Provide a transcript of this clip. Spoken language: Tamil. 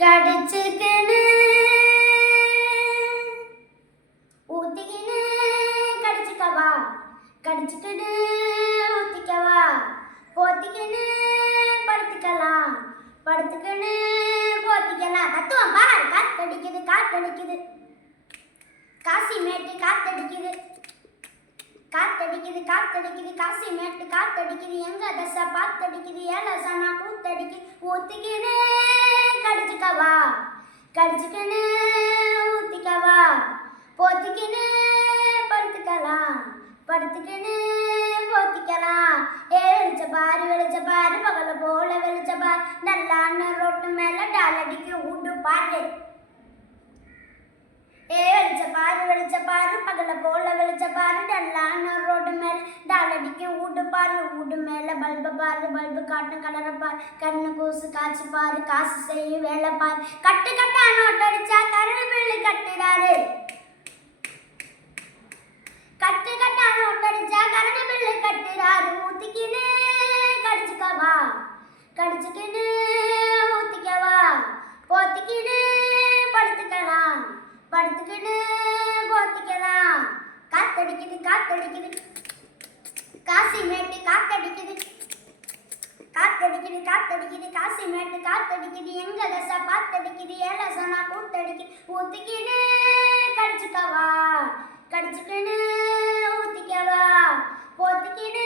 கடிச்சுக்கின்னு ஊத்திக்கின்னு கடிச்சுக்கவா, கடிச்சுக்கின்னு ஊத்திக்கவா, போத்திக்கின்னு படுத்துக்கலாம், படுத்துக்கின்னு போத்திக்கலாம். தத்துவம் பார், காத்தடிக்குது காத்தடிக்குது, காசி மேட்டு காத்தடிக்குது, காத்தடிக்குது காத்தடிக்குது, காசி மேட்டு காத்தடிக்குது, எங்க தசை பாத்தடிக்குது, ஏலசனா கூத்தடிக்குது. ஊத்திக்கின்னு கடிச்சுக்கவா, கடிச்சுக்கின்னு ஊத்திக்கவா, போத்திக்கின்னு படுத்துக்கலாம், படுத்துக்கின்னு போத்திக்கலாம். வெளிச்ச பாரு வெளிச்ச பாரு, பகல போல வெளிச்ச பாரு, நல்லான ரோட்டு மேல டாலடிக்கு ஊடு பாரு. வெளிச்ச பாரு வெளிச்ச பாரு, பகல போல வெளிச்ச பாரு, நல்லான ரோடு மேல டாலடிக்கு ஊடு பாரு. ஊடு மேல பல்பு பாரு, பல்பு காட்டும் கலரை பாரு, கண்ணு கூசு காய்ச்சி பாரு, காசு செய்யும் வேலை பாரு. கட்டு கட்டா நோட்டு அடிச்சா கரடு பில்லு கட்டுறாரு, கட்டு கட்டா நோட்டு அடிச்சா கரடு பில்லு கட்டுறாரு. ஊத்திக்கின்னு கடிச்சுக்கவா, கடிச்சுக்கின்னு ஊத்திக்கவா, போத்திக்கின்னு படுத்துக்கலாம், படுத்துக்கின்னு போத்திக்கலாம். காத்தடிக்குது காத்தடிக்குது, காசி மேட்டு காத்தடிக்குது, காத்தடிக்குது காத்தடிக்குது, காசி மேட்டு காத்தடிக்குது, எங்க தசை பாத்தடிக்குது, ஏலசனா கூத்தடிக்குது. ஊத்திக்கின்னு கடிச்சுக்கவா, கடிச்சுக்கின்னு ஊத்திக்கவா, போத்திக்கின்னு